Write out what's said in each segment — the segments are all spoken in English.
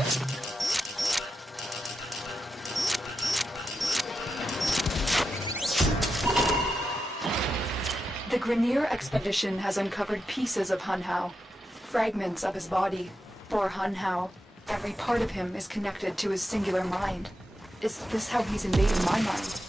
The Grenier expedition has uncovered pieces of Hun Hao, fragments of his body. For Hun Hao, every part of him is connected to his singular mind. Is this how he's invading my mind?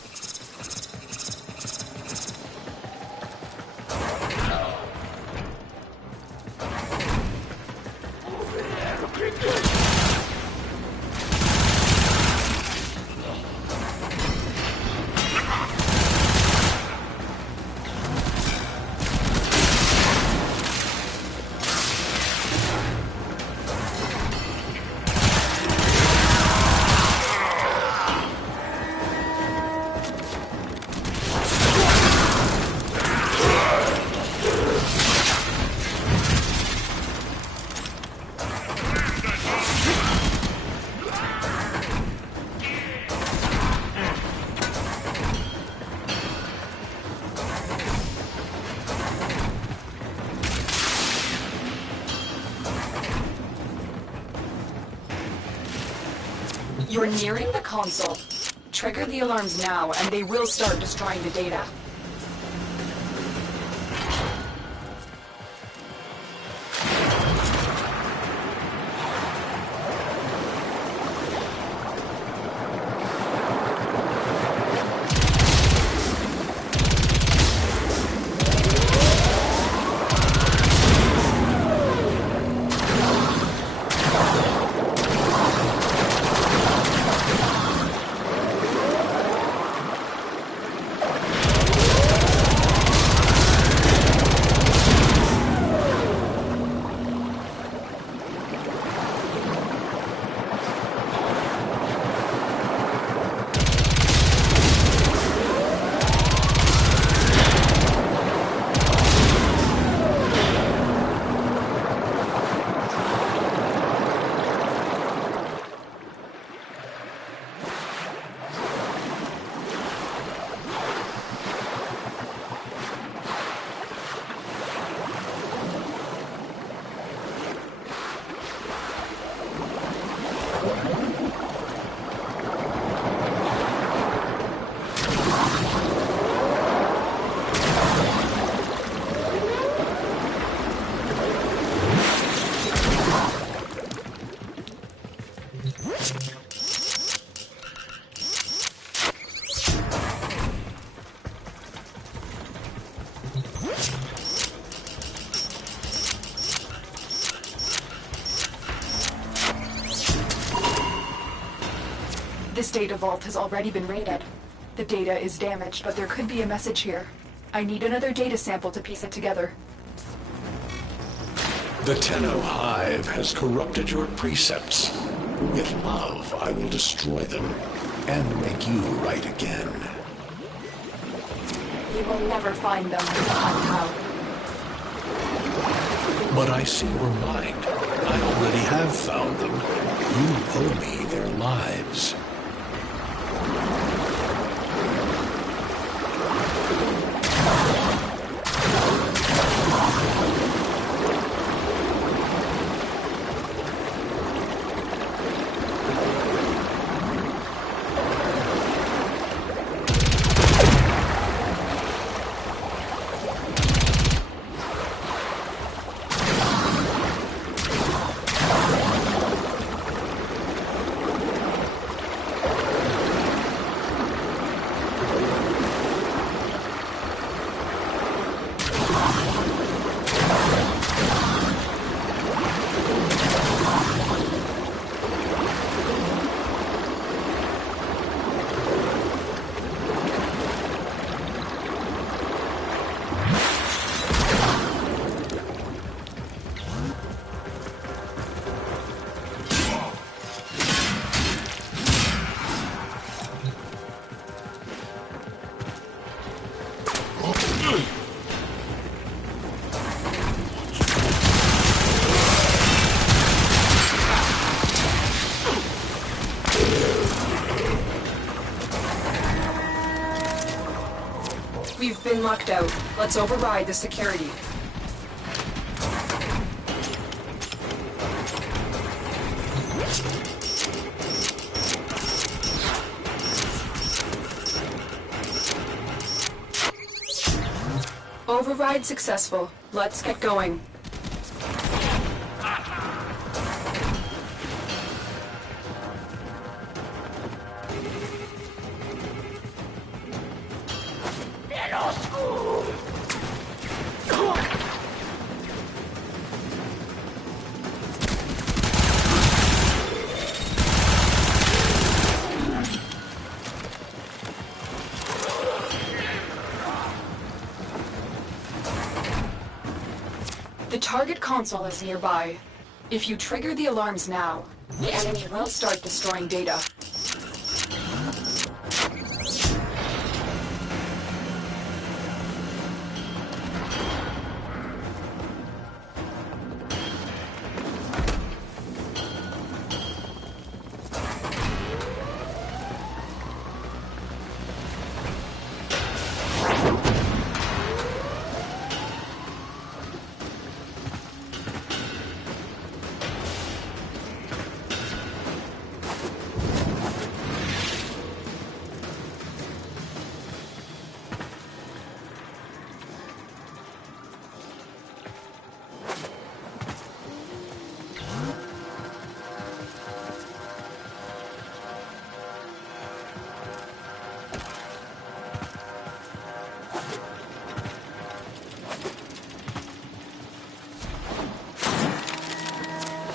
You're nearing the console. Trigger the alarms now, and they will start destroying the data. This data vault has already been raided. The data is damaged, but there could be a message here. I need another data sample to piece it together. The Tenno Hive has corrupted your precepts. With love, I will destroy them and make you right again. You will never find them with the Hun Hao. But I see your mind. I already have found them. You owe me their lives. We've been locked out. Let's override the security. Override successful. Let's get going. The target console is nearby. If you trigger the alarms now, the enemy will start destroying data.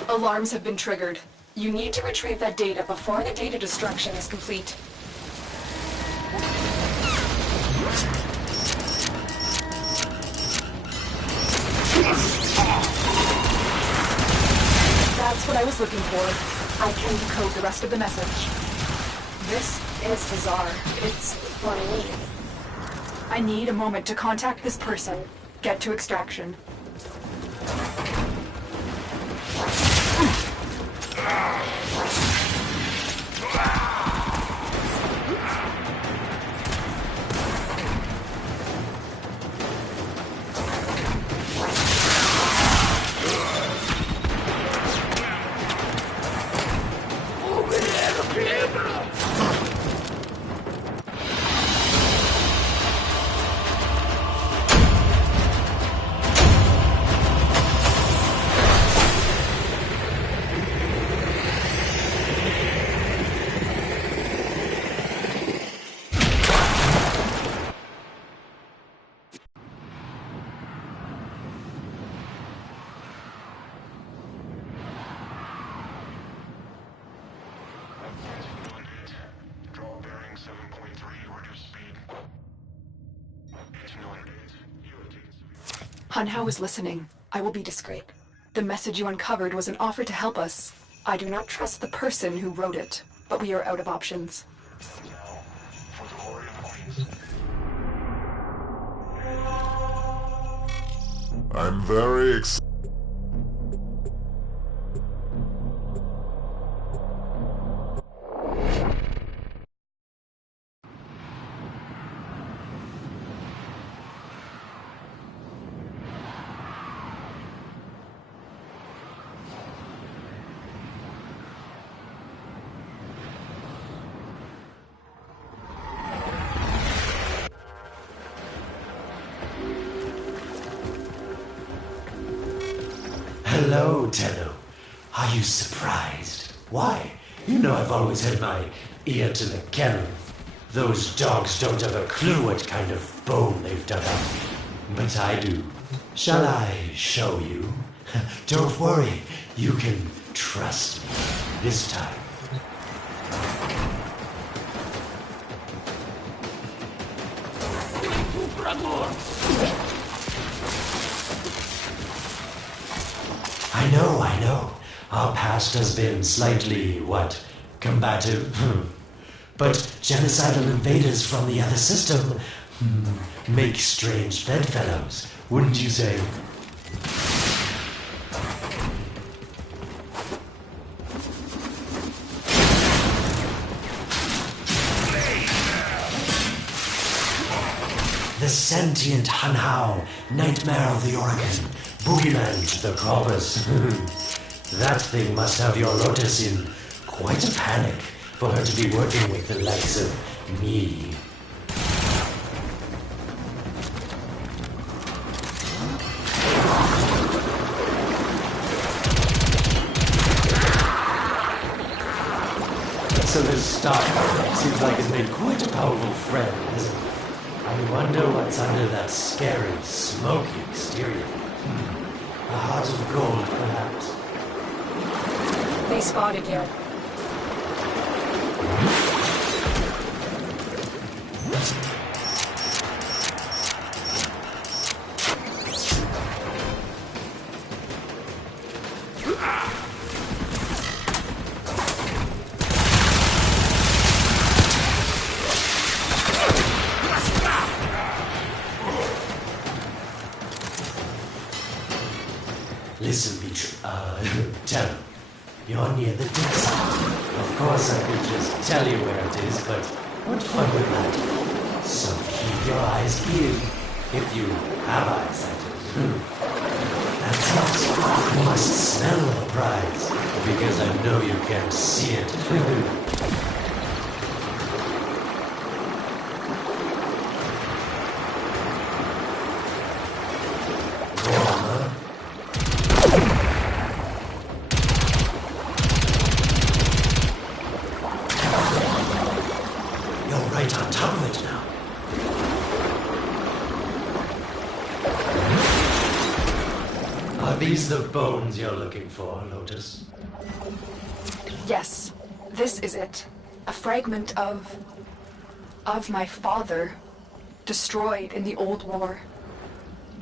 Alarms have been triggered. You need to retrieve that data before the data destruction is complete. That's what I was looking for. I can decode the rest of the message. This is bizarre. It's what I need. I need a moment to contact this person. Get to extraction. Hunhao is listening. I will be discreet. The message you uncovered was an offer to help us. I do not trust the person who wrote it, but we are out of options. I'm very excited. Hello, Tenno. Are you surprised? Why? You know I've always had my ear to the kennel. Those dogs don't have a clue what kind of bone they've dug up. But I do. Shall I show you? Don't worry. You can trust me this time. I know. Our past has been slightly, combative? But genocidal invaders from the other system make strange bedfellows, wouldn't you say? The sentient Hunhao, nightmare of the Oregon, boogeyman to the corpus. That thing must have your Lotus in quite a panic for her to be working with the likes of me. The Stalker seems like he's made quite a powerful friend, hasn't he? I wonder what's under that scary, smoky exterior. A heart of gold, perhaps. They spotted you. Listen, tell him. You're near the dead side. Of course I could just tell you where it is, but what fun with that? So keep your eyes peeled. If you have eyes, that is. That's it. You must smell the prize, because I know you can't see it. On top of it now. Are these the bones you're looking for, Lotus? Yes, this is it. A fragment of my father, destroyed in the old war.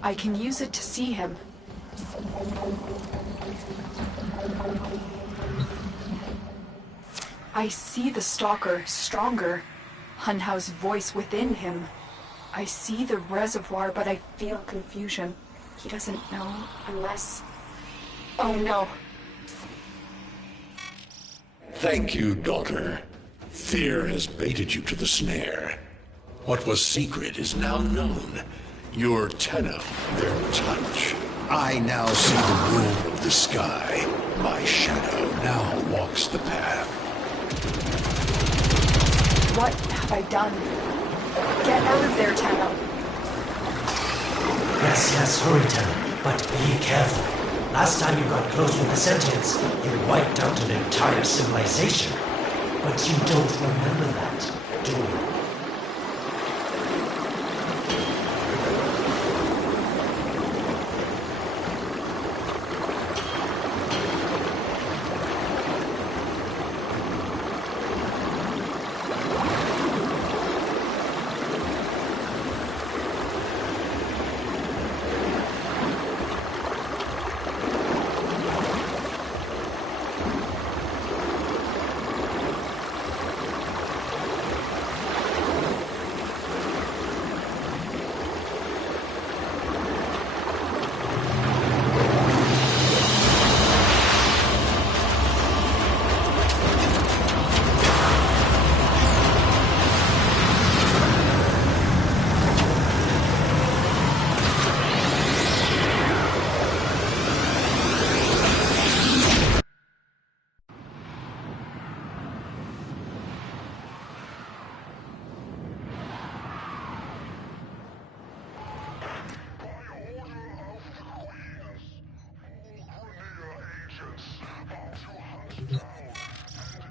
I can use it to see him. I see the Stalker stronger. Hunhow's voice within him. I see the reservoir, but I feel confusion. He doesn't know unless... Oh no. Thank you, daughter. Fear has baited you to the snare. What was secret is now known. Your Tenno, their touch. I now see the rule of the sky. My shadow now walks the path. What have I done? Get out of there, Tenno. Yes, hurry, Tenno. But be careful. Last time you got close with the sentience, you wiped out an entire civilization. But you don't remember that, do you?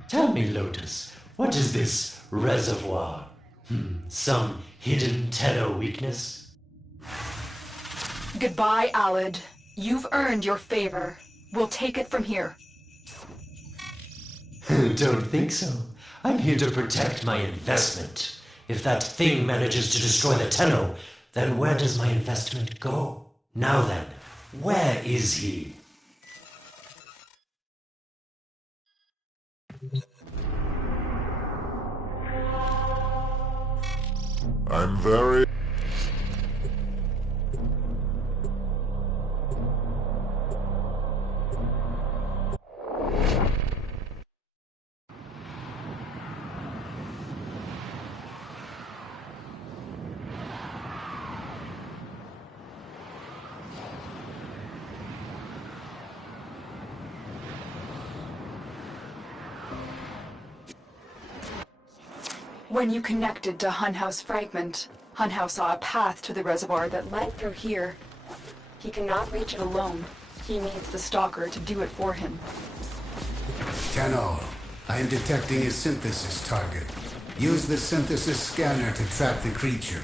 Tell me, Lotus, what is this reservoir? Some hidden Tenno weakness? Goodbye, Alad. You've earned your favor. We'll take it from here. Don't think so. I'm here to protect my investment. If that thing manages to destroy the Tenno, then where does my investment go? Now then, where is he? I'm very... When you connected to Hunhow's fragment, Hunhow saw a path to the reservoir that led through here. He cannot reach it alone. He needs the Stalker to do it for him. Tenno, I am detecting a synthesis target. Use the synthesis scanner to track the creature.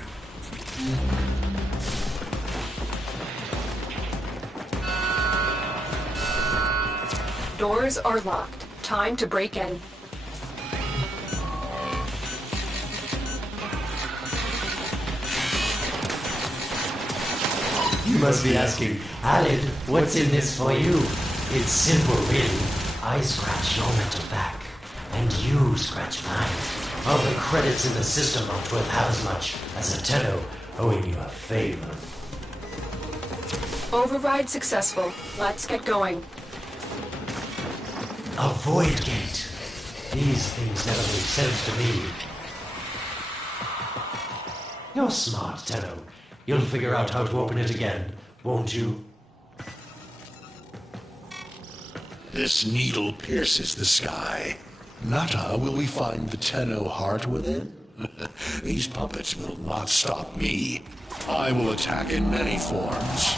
Doors are locked. Time to break in. You must be asking, Alid, what's in this for you? It's simple, really. I scratch your mental back, and you scratch mine. All the credits in the system aren't worth half as much as a Tenno owing you a favor. Override successful. Let's get going. A void gate. These things never make sense to me. You're smart, Tenno. You'll figure out how to open it again, won't you? This needle pierces the sky. Nata, will we find the Tenno heart within? These puppets will not stop me. I will attack in many forms.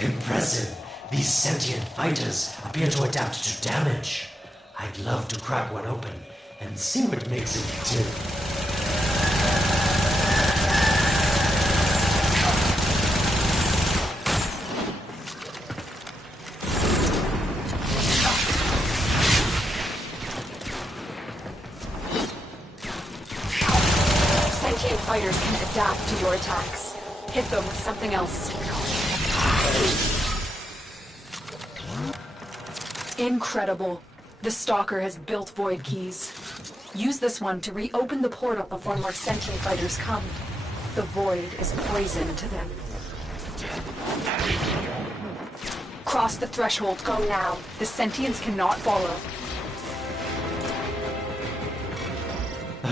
Impressive. These sentient fighters appear to adapt to damage. I'd love to crack one open and see what makes it tick. Sentient fighters can adapt to your attacks. Hit them with something else. Incredible. The Stalker has built void keys. Use this one to reopen the portal before more sentient fighters come. The void is poison to them. Cross the threshold. Go now. The sentients cannot follow.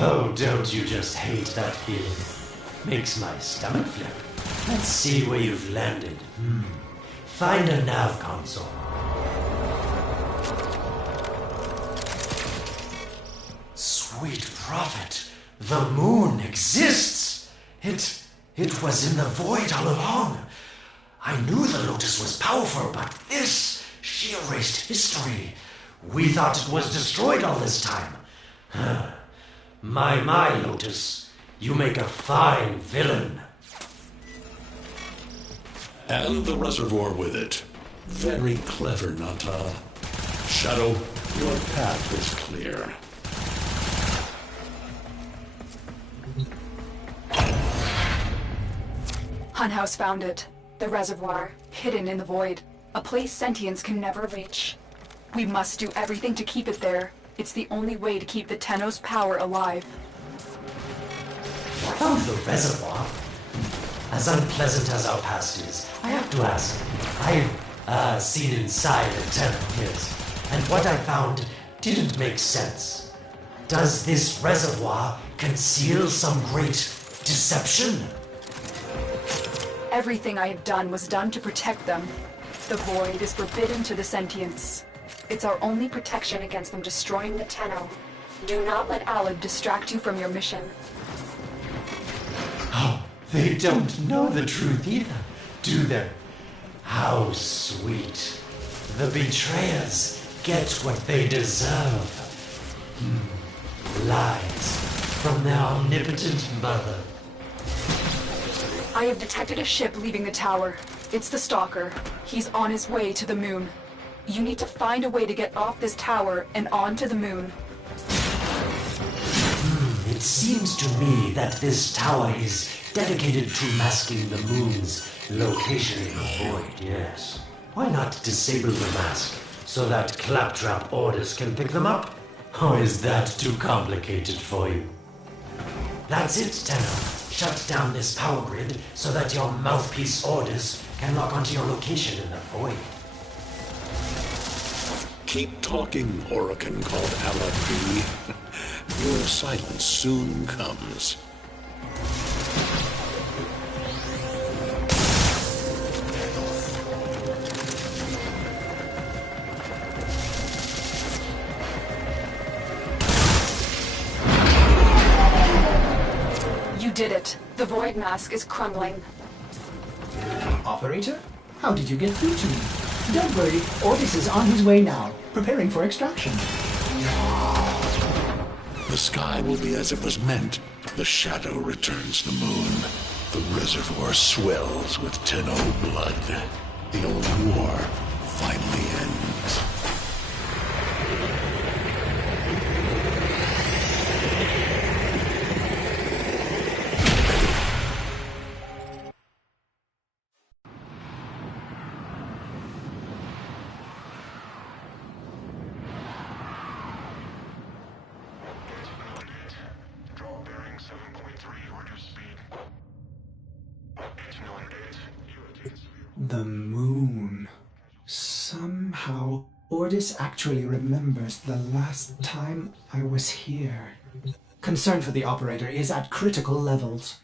Oh, don't you just hate that feeling? Makes my stomach flip. Let's see where you've landed. Find a nav console. Sweet prophet, the moon exists! It was in the void all along. I knew the Lotus was powerful, but this, she erased history. We thought it was destroyed all this time. My, Lotus, you make a fine villain. And the reservoir with it. Very clever, Nata. Shadow, your path is clear. Hunhouse found it. The reservoir, hidden in the void. A place sentients can never reach. We must do everything to keep it there. It's the only way to keep the Tenno's power alive. Found the reservoir? As unpleasant as our past is, I have to ask. I've seen inside a Tenno, yes. And what I found didn't make sense. Does this reservoir conceal some great deception? Everything I have done was done to protect them. The void is forbidden to the sentients. It's our only protection against them destroying the Tenno. Do not let Alid distract you from your mission. Oh, they don't know the truth either, do they? How sweet. The betrayers get what they deserve. Lies from their omnipotent mother. I have detected a ship leaving the tower. It's the Stalker. He's on his way to the moon. You need to find a way to get off this tower and onto the moon. It seems to me that this tower is dedicated to masking the moon's location in the void, yes. Why not disable the mask so that claptrap orders can pick them up? Or is that too complicated for you? That's it, Tenno. Shut down this power grid so that your mouthpiece orders can lock onto your location in the void. Keep talking, Orokin called Alad. Your silence soon comes. You did it. The void mask is crumbling. Operator? How did you get through to me? Don't worry, Orbis is on his way now, preparing for extraction. The sky will be as it was meant. The shadow returns the moon. The reservoir swells with Tenno blood. The old war finally ends. The moon. Somehow, Ordis actually remembers the last time I was here. Concern for the operator is at critical levels.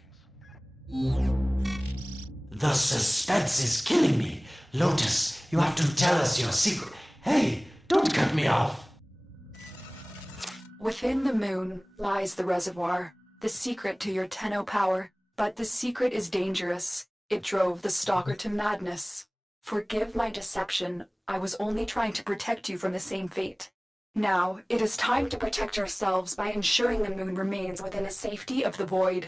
The suspense is killing me. Lotus, you have to tell us your secret. Hey, don't cut me off. Within the moon lies the reservoir, the secret to your Tenno power. But the secret is dangerous. It drove the Stalker to madness. Forgive my deception. I was only trying to protect you from the same fate. Now, it is time to protect yourselves by ensuring the moon remains within the safety of the void.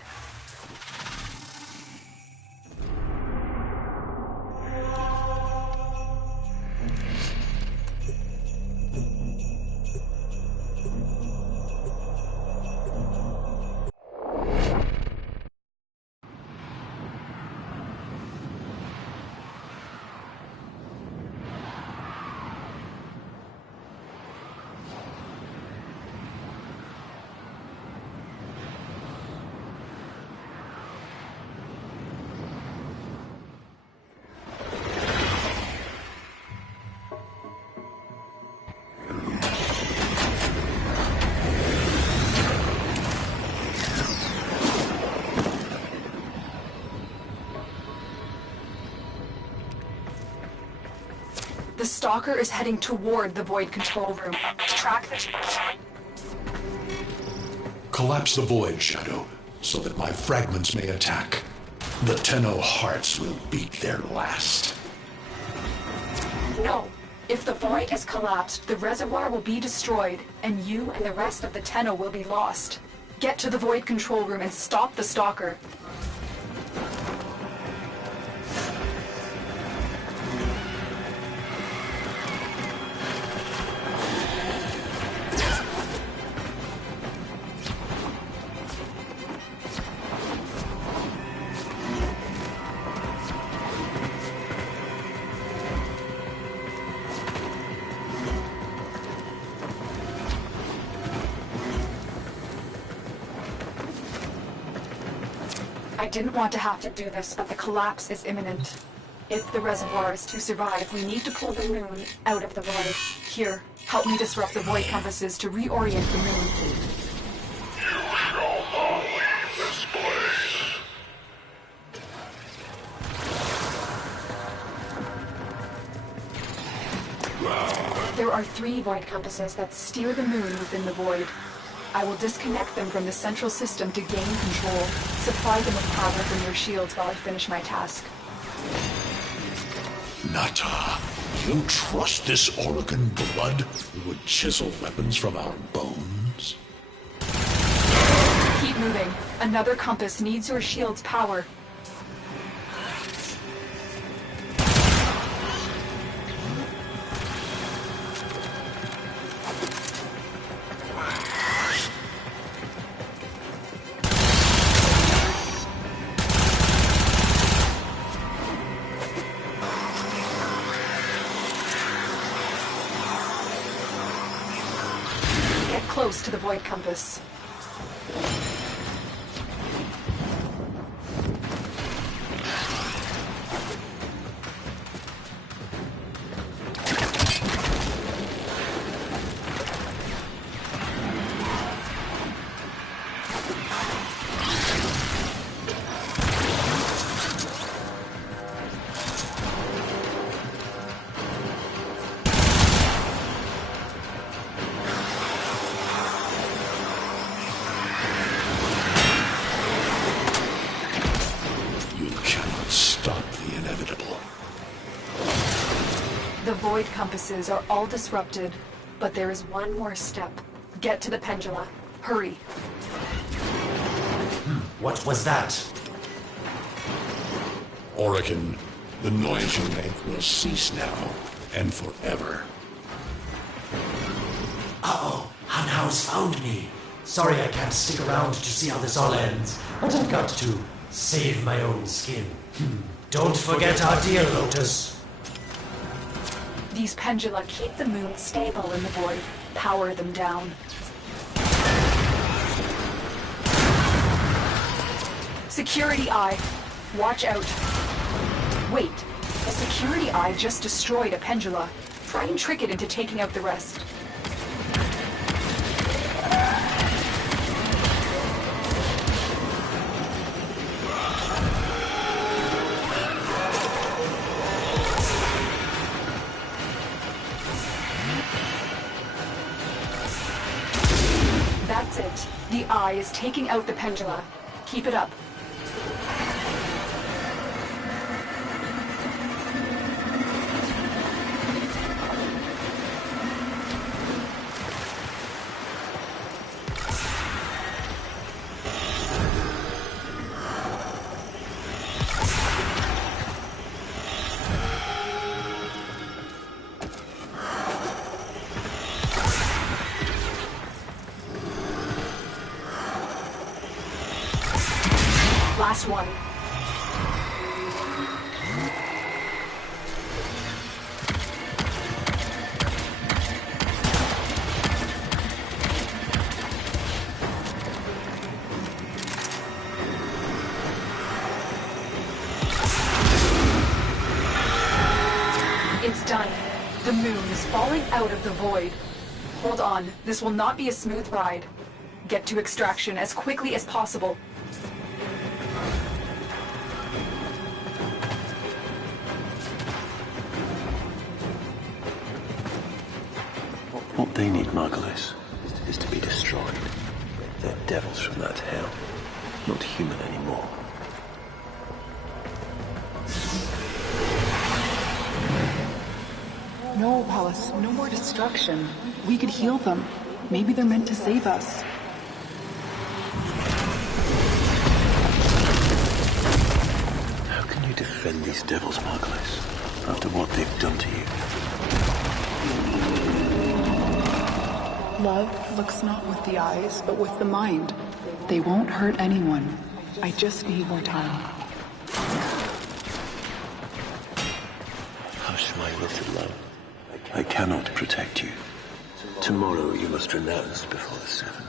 The Stalker is heading toward the Void control room. Track the... Collapse the void, Shadow, so that my fragments may attack. The Tenno hearts will beat their last. No. If the void has collapsed, the reservoir will be destroyed, and you and the rest of the Tenno will be lost. Get to the Void control room and stop the Stalker. I didn't want to have to do this, but the collapse is imminent. If the reservoir is to survive, we need to pull the moon out of the void. Here, help me disrupt the void compasses to reorient the moon. You shall not leave this place. There are 3 void compasses that steer the moon within the void. I will disconnect them from the central system to gain control. Supply them with power from your shields while I finish my task. Nata, you trust this Oregon blood who would chisel weapons from our bones? Keep moving. Another compass needs your shield's power. Close to the void compass. void compasses are all disrupted, but there is one more step. Get to the pendula. Hurry. What was that? Orokin, the noise you make will cease now, and forever. Uh-oh, Hanhao's found me. Sorry I can't stick around to see how this all ends, but I've got to save my own skin. Don't forget our dear Lotus. These pendula keep the moon stable in the void. Power them down. Security eye. Watch out. Wait. A security eye just destroyed a pendula. Try and trick it into taking out the rest. That's it. The eye is taking out the pendula. Keep it up. Last one. It's done. The moon is falling out of the void. Hold on, this will not be a smooth ride. Get to extraction as quickly as possible. What they need, Margulis, is to be destroyed. They're devils from that hell, not human anymore. No, Palace, no more destruction. We could heal them. Maybe they're meant to save us. How can you defend these devils, Margulis, after what they've done to you? Love looks not with the eyes, but with the mind. They won't hurt anyone. I just need more time. Hush, my little love. I cannot protect you. Tomorrow you must renounce before the seven.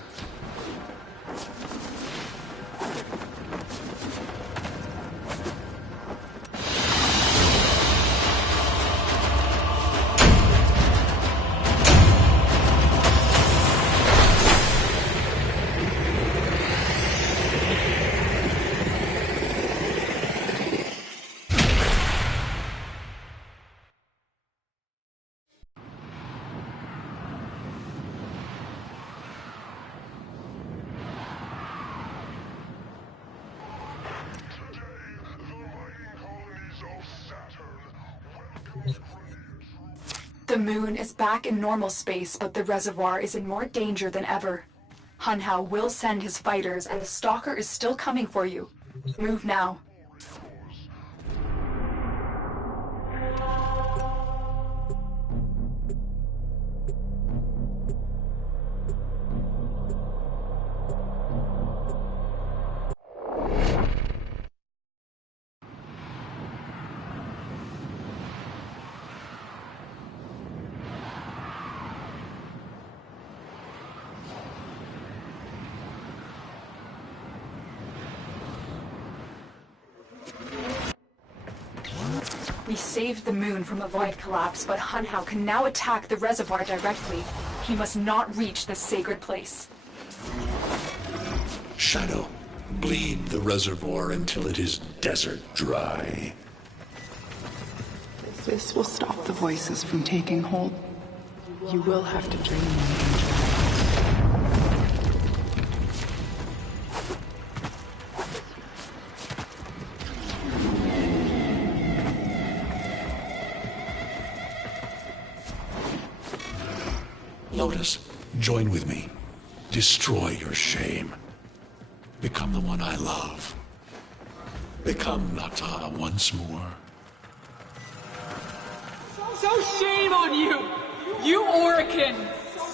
The moon is back in normal space, but the reservoir is in more danger than ever. Hunhao will send his fighters, and the Stalker is still coming for you. Move now. We saved the moon from a void collapse, but Hunhao can now attack the reservoir directly. He must not reach this sacred place. Shadow, bleed the reservoir until it is desert dry. This will stop the voices from taking hold. You will have to drain them. Lotus, join with me. Destroy your shame. Become the one I love. Become Nata once more. So shame on you! You Orican!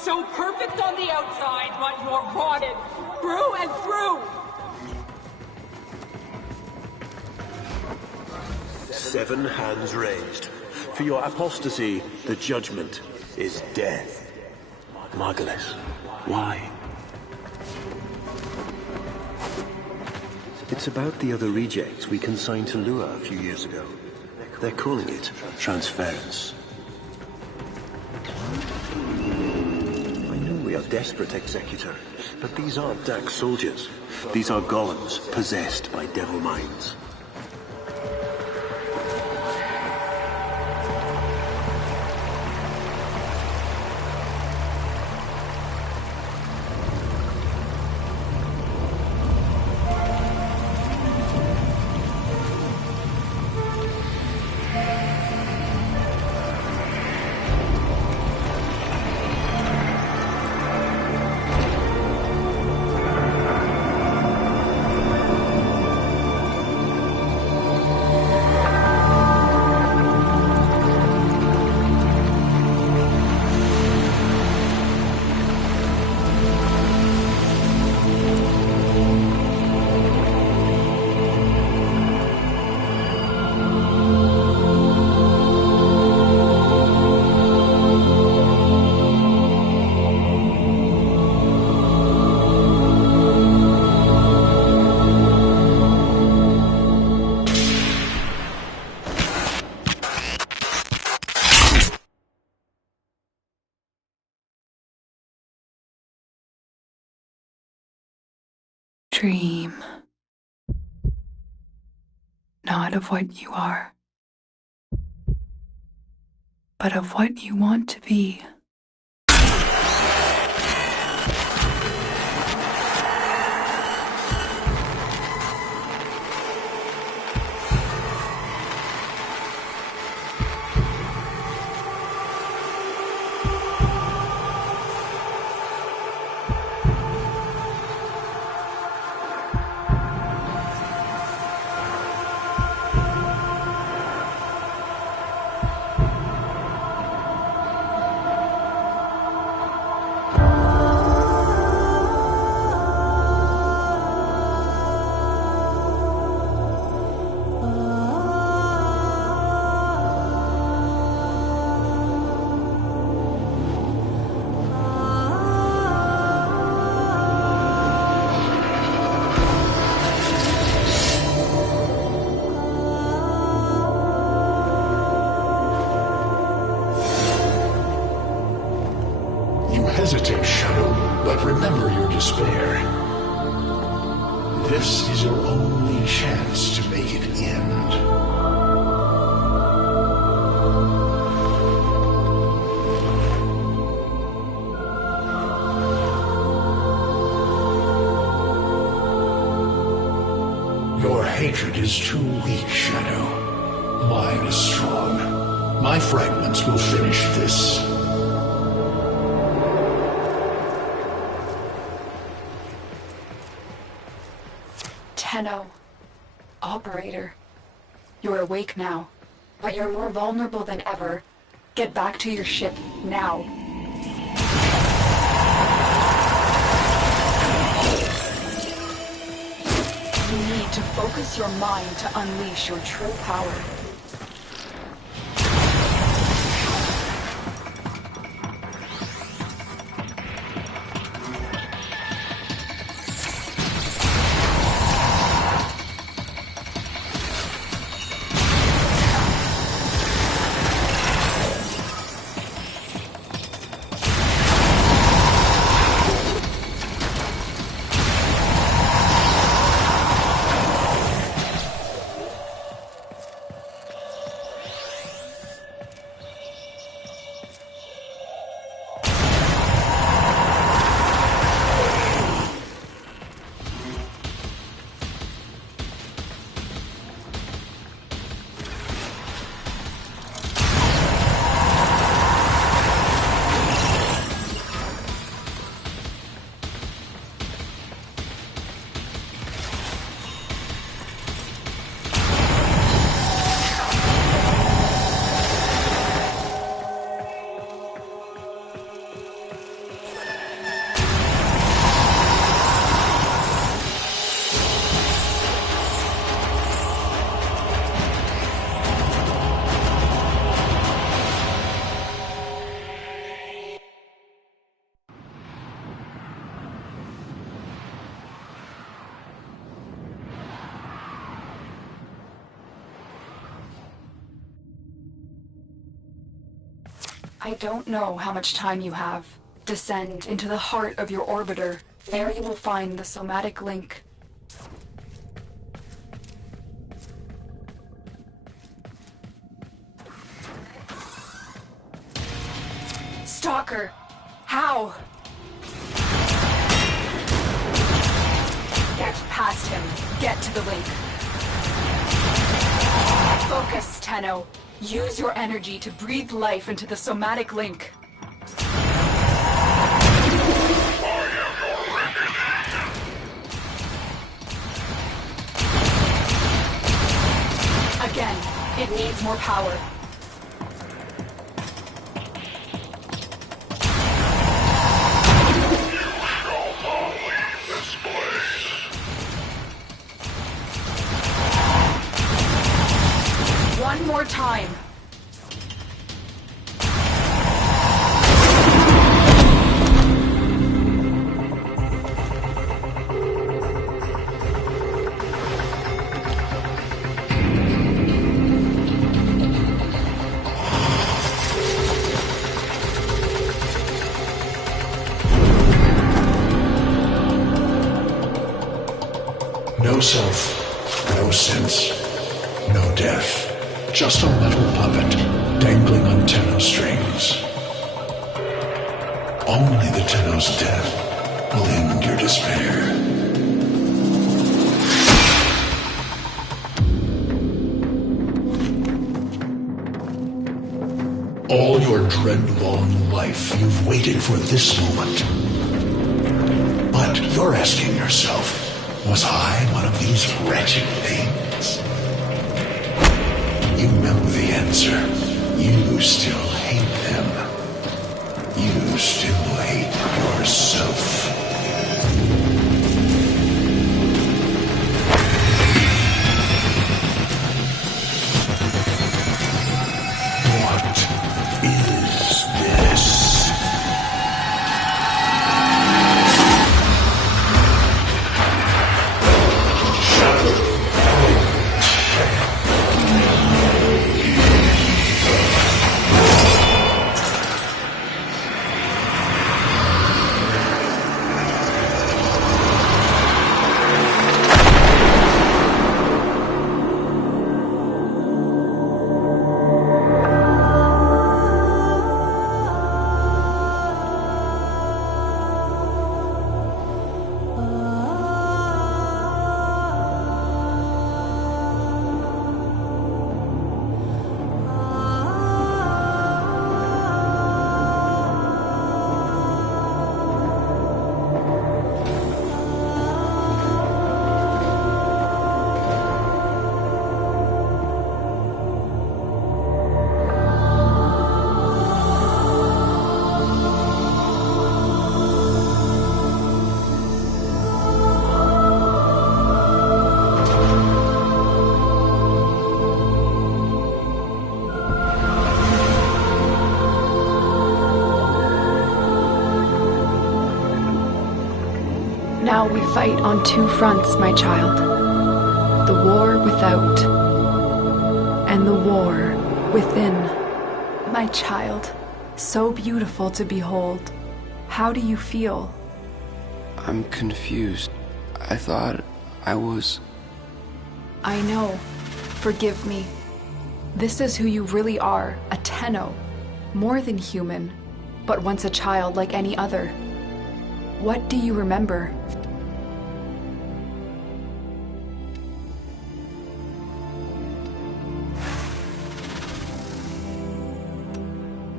So perfect on the outside, but you're rotted through and through! 7 hands raised. For your apostasy, the judgment is death. Margulis, why? It's about the other rejects we consigned to Lua a few years ago. They're calling it transference. I know we are desperate, Executor, but these aren't Dax soldiers. These are golems possessed by devil minds. Dream. Not of what you are, but of what you want to be. Hesitate, Shadow, but remember your despair. This is your only chance to make it end. Your hatred is too weak, Shadow. Mine is strong. My fragments will finish this. Tenno. Operator. You're awake now, but you're more vulnerable than ever. Get back to your ship, now. You need to focus your mind to unleash your true power. I don't know how much time you have. Descend into the heart of your orbiter. There you will find the somatic link. Stalker! How? Get past him. Get to the link. Focus, Tenno. Use your energy to breathe life into the somatic link. Again, it needs more power. One more time. No self, no sense, no death. Just a metal puppet dangling on Tenno strings. Only the Tenno's death will end your despair. All your dread-long life, you've waited for this moment. But you're asking yourself, was I one of these wretched things? You know the answer. You still hate them. You still hate yourself. What is this? Now we fight on two fronts, my child. The war without, and the war within. My child, so beautiful to behold. How do you feel? I'm confused. I thought I was... I know. Forgive me. This is who you really are, a Tenno. More than human, but once a child like any other. What do you remember?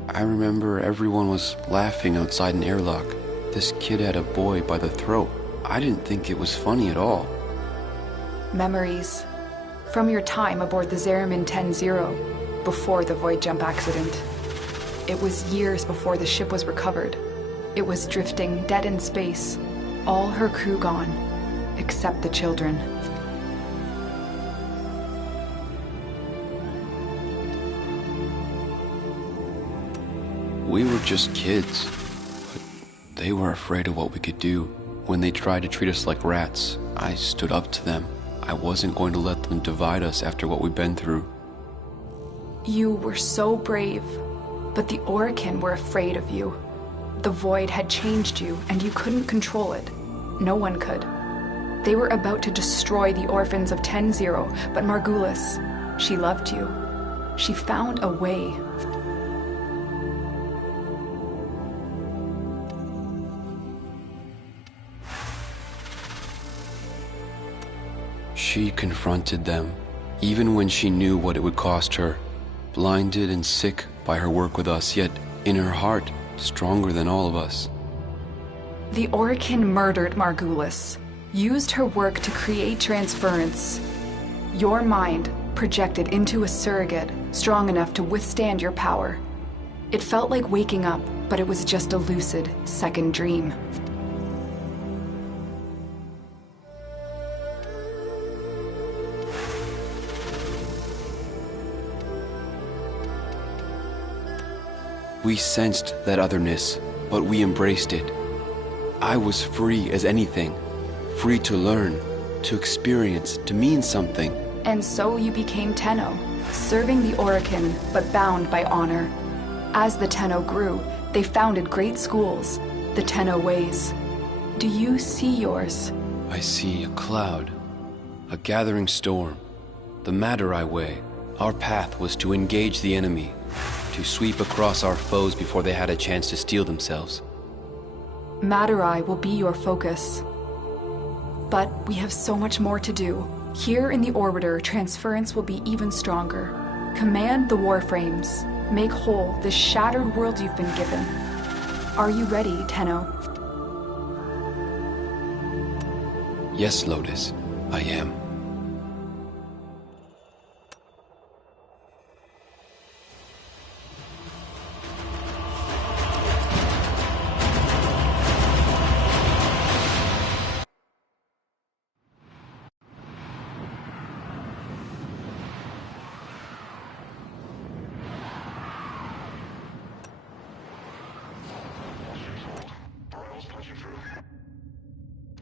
I remember everyone was laughing outside an airlock. This kid had a boy by the throat. I didn't think it was funny at all. Memories. From your time aboard the Zariman 10-0, before the void jump accident. It was years before the ship was recovered. It was drifting dead in space. All her crew gone, except the children. We were just kids, but they were afraid of what we could do. When they tried to treat us like rats, I stood up to them. I wasn't going to let them divide us after what we've been through. You were so brave. But the Orokin were afraid of you. The Void had changed you, and you couldn't control it. No one could. They were about to destroy the orphans of 10-0, but Margulis, she loved you. She found a way. She confronted them, even when she knew what it would cost her. Blinded and sick by her work with us, yet in her heart, stronger than all of us. The Orokin murdered Margulis, used her work to create transference. Your mind projected into a surrogate strong enough to withstand your power. It felt like waking up, but it was just a lucid second dream. We sensed that otherness, but we embraced it. I was free as anything, free to learn, to experience, to mean something. And so you became Tenno, serving the Orokin, but bound by honor. As the Tenno grew, they founded great schools, the Tenno ways. Do you see yours? I see a cloud, a gathering storm, the Madurai way. Our path was to engage the enemy, to sweep across our foes before they had a chance to steel themselves. Madurai will be your focus. But we have so much more to do. Here in the Orbiter, transference will be even stronger. Command the Warframes. Make whole this shattered world you've been given. Are you ready, Tenno? Yes, Lotus, I am. Rails touching through.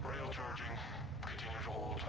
Rail charging. Continue to hold.